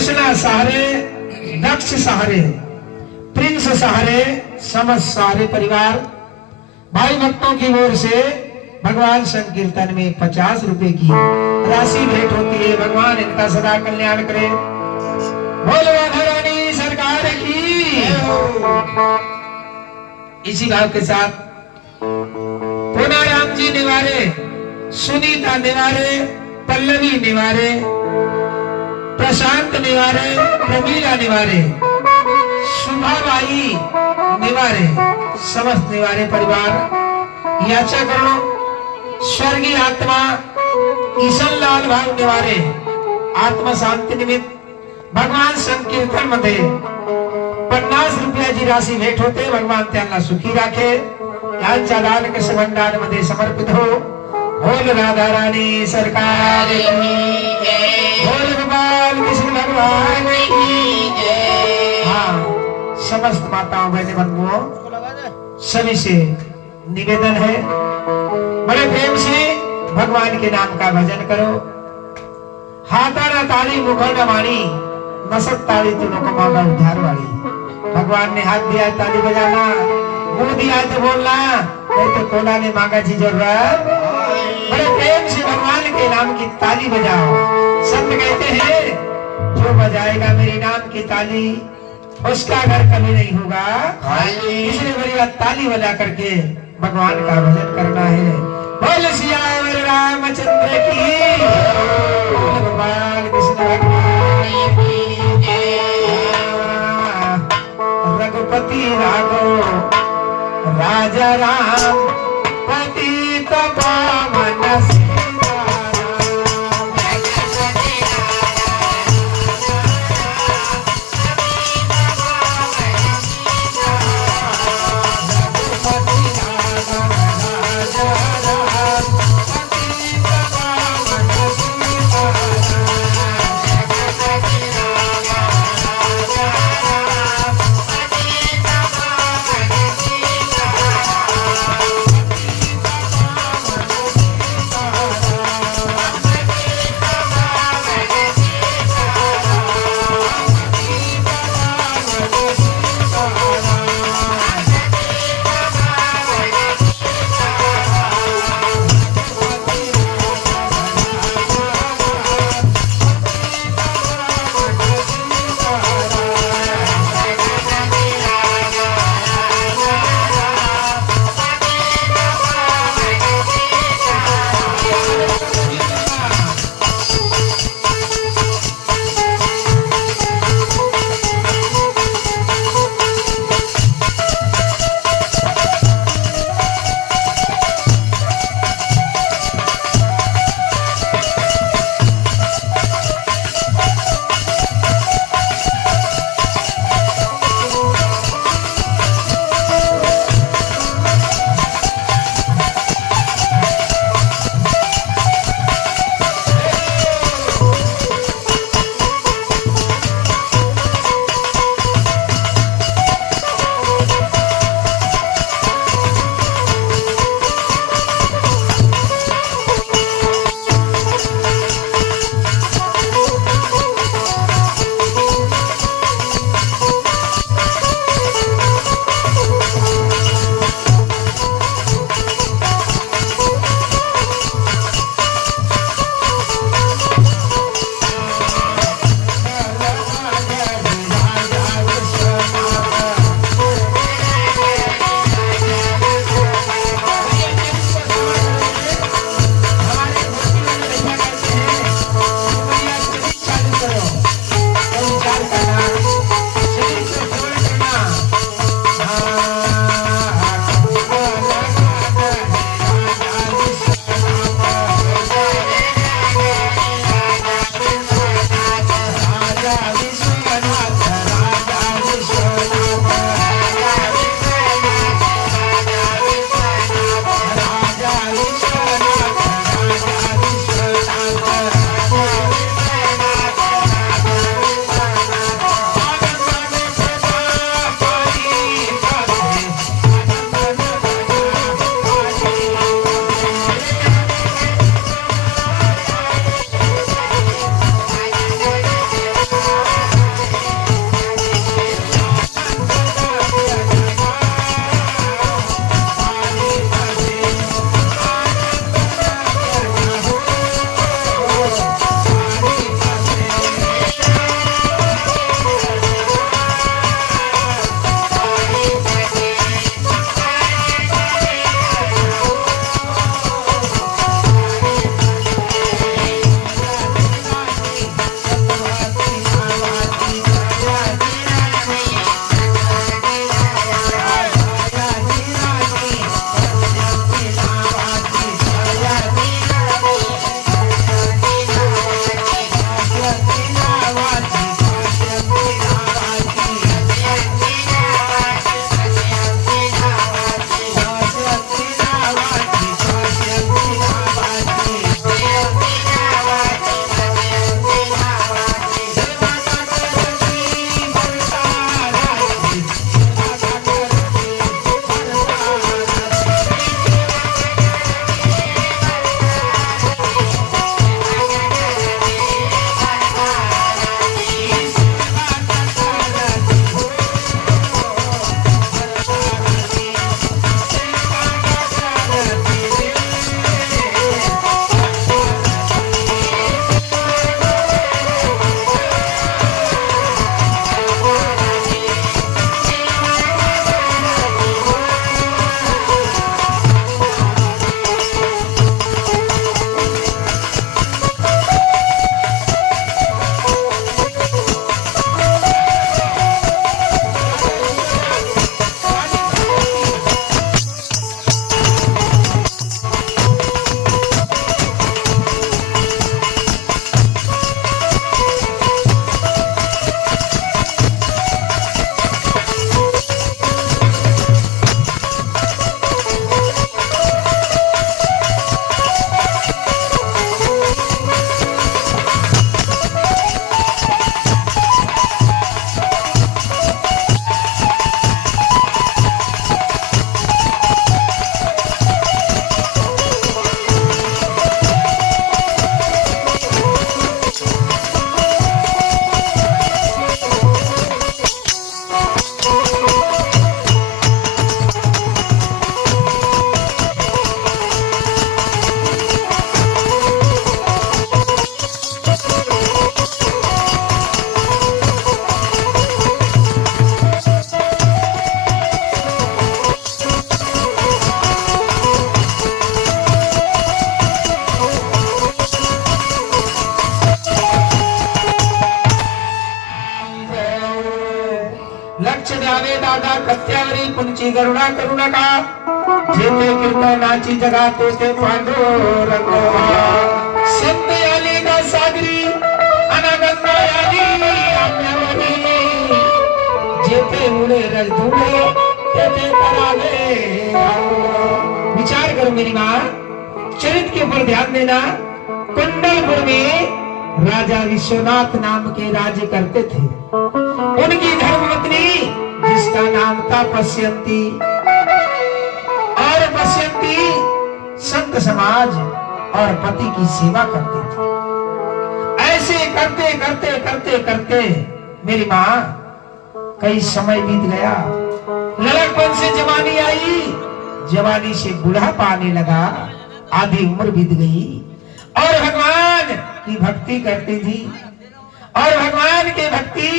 कृष्णा सहारे, दक्ष सहारे, प्रिंस सहारे, समस्त सारे परिवार भाई भक्तों की ओर से भगवान संकीर्तन में 50 रुपए की राशि भेंट होती है। भगवान इनका सदा कल्याण करे। बोलो राधा रानी सरकार की। इसी भाव के साथ पूनाराम जी निवारे, सुनीता निवारे, पल्लवी निवारे, प्रशांत निवारे, प्रमीला निवारे, शुभाबाई निवारे, समस्त निवारे परिवार याचा करो। स्वर्गीय आत्मा ईशन लाल भाग निवारे आत्मा शांती निमित्त भगवान संकीर्तन मध्ये 50 रुपयाची राशी भेट होते। भगवान त्यांना सुखी राखे। यांच्या दान कृष्ण भंडार मध्ये समर्पित हो। बोल राधा रानी सरकार की जय। बोल गोपाल कृष्ण भगवान की जय। हाँ, समस्त माताओं बहने बंधुओं सभी से निवेदन है, बड़े प्रेम से भगवान के नाम का भजन करो। हाथारा ताली मुखंड वाणी, नसत ताली तो लोग मांगा उद्धार वाली। भगवान ने हाथ दिया ताली बजाना, मुंह दिया तो बोलना, नहीं तो कोना ने मांगा जी जरूरत। बड़े प्रेम से भगवान के नाम की ताली बजाओ। संत कहते हैं जो बजाएगा मेरे नाम की ताली उसका घर कभी नहीं होगा खाली। इसलिए बढ़िया ताली बजा करके भगवान का भजन करना है। बोल सियावर रामचंद्र की, बोल भगवान कृष्ण भगवान की जय। रघुपति राघव राजा राम पतित पावन गावे दादा कत्यावरी पुंची गरुणा करुणका जेते कीर्तनाची जगा तेथे पांडुरंग सत्य आली ना सागरी अनगंगा आली आम्यावरी जेते मुळे रजधुळे तेथे करावे विचार करो मेरी माँ चरित्र के ऊपर ध्यान देना कुंडलपुर में राजा विश्वनाथ नाम के राज्य करते थे उनकी धर्मपत्नी जिसका नाम था पश्यंती और पश्यंती संत समाज और पति की सेवा करती थी ऐसे करते करते करते करते मेरी माँ कई समय बीत गया लड़कपन से जवानी आई जवानी से बुढ़ापा आने लगा आधी उम्र बीत गई और भगवान की भक्ति करती थी और भगवान की भक्ति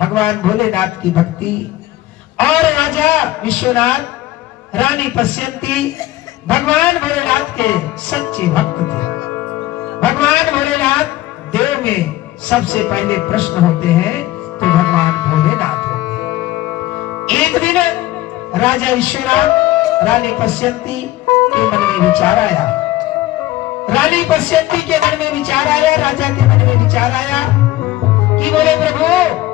भगवान भोलेनाथ की भक्ति और राजा विश्वनाथ रानी पश्यंती भगवान भोलेनाथ के सच्चे भक्त थे भगवान भोलेनाथ देव में सबसे पहले प्रश्न होते हैं तो भगवान भोलेनाथ होंगे एक दिन राजा विश्वनाथ रानी पश्यंती के मन में विचार आया रानी पश्यंती के मन में विचार आया राजा के मन में विचार आया कि बोले प्रभु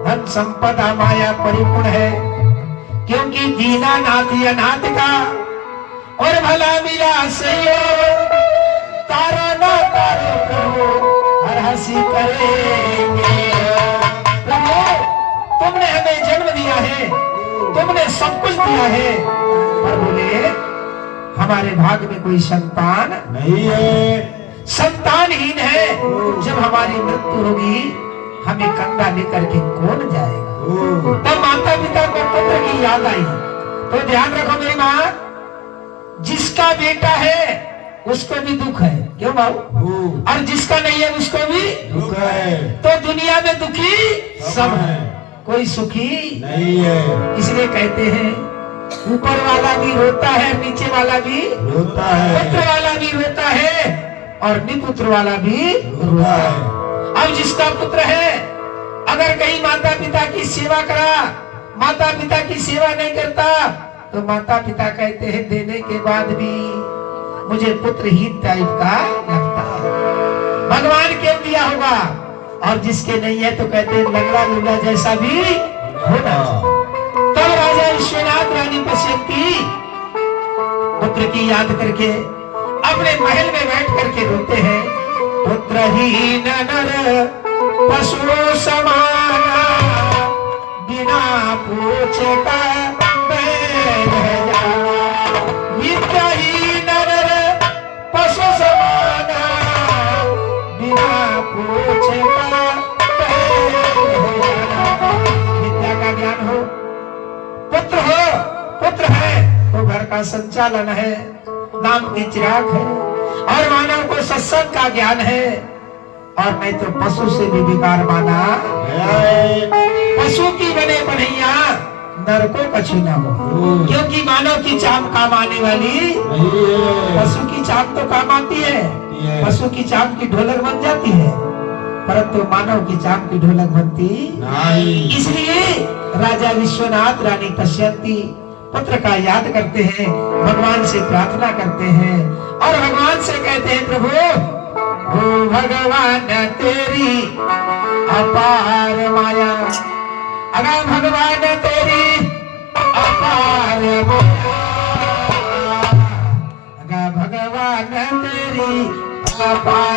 धन संपदा माया परिपूर्ण है क्योंकि दीनानाथ अनाथ का और भला मिला सहयोग तारा ना तारे प्रभु हर हंसी करेंगे प्रभु तुमने हमें जन्म दिया है तुमने सब कुछ दिया है पर बोले हमारे भाग में कोई संतान नहीं है संतानहीन है जब हमारी मृत्यु होगी हमें कंधा लेकर के कौन जाएगा तब माता पिता को पुत्र की याद आई तो ध्यान रखो मेरी माँ जिसका बेटा है उसको भी दुख है क्यों बाबू और जिसका नहीं है उसको भी दुख है तो दुनिया में दुखी सब है कोई सुखी नहीं है इसलिए कहते हैं ऊपर वाला भी रोता है नीचे वाला भी रोता है पुत्र वाला भी रोता है और निपुत्र वाला भी रोता है अब जिसका पुत्र है अगर कहीं माता पिता की सेवा करा माता पिता की सेवा नहीं करता तो माता पिता कहते हैं देने के बाद भी मुझे पुत्रहीन टाइप का लगता है भगवान क्यों दिया होगा और जिसके नहीं है तो कहते हैं लंगड़ा लुंगड़ा जैसा भी होना तब राजा विश्वनाथ रानी पश्यंती पुत्र की याद करके अपने महल में बैठ करके रोते हैं पुत्रहीन नर पशु समाना बिना पूछे का विद्याहीन नर पशु समाना बिना पूछे का विद्या का ज्ञान हो पुत्र है तो घर का संचालन है नाम की चिराग है और मानव को सत्संग का ज्ञान है और नहीं तो पशु से भी बेकार माना पशु की बने बनैया नरको कछु न हो क्योंकि मानव की चाम काम आने वाली पशु की चाम तो काम आती है पशु की चाम की ढोलक बन जाती है परंतु मानव की चाम की ढोलक बनती नहीं इसलिए राजा विश्वनाथ रानी पश्यंती पुत्र का याद करते हैं भगवान से प्रार्थना करते हैं और भगवान से कहते हैं प्रभु ओ भगवान तेरी अपार माया अगर भगवान तेरी अपार माया अगर भगवान तेरी अपार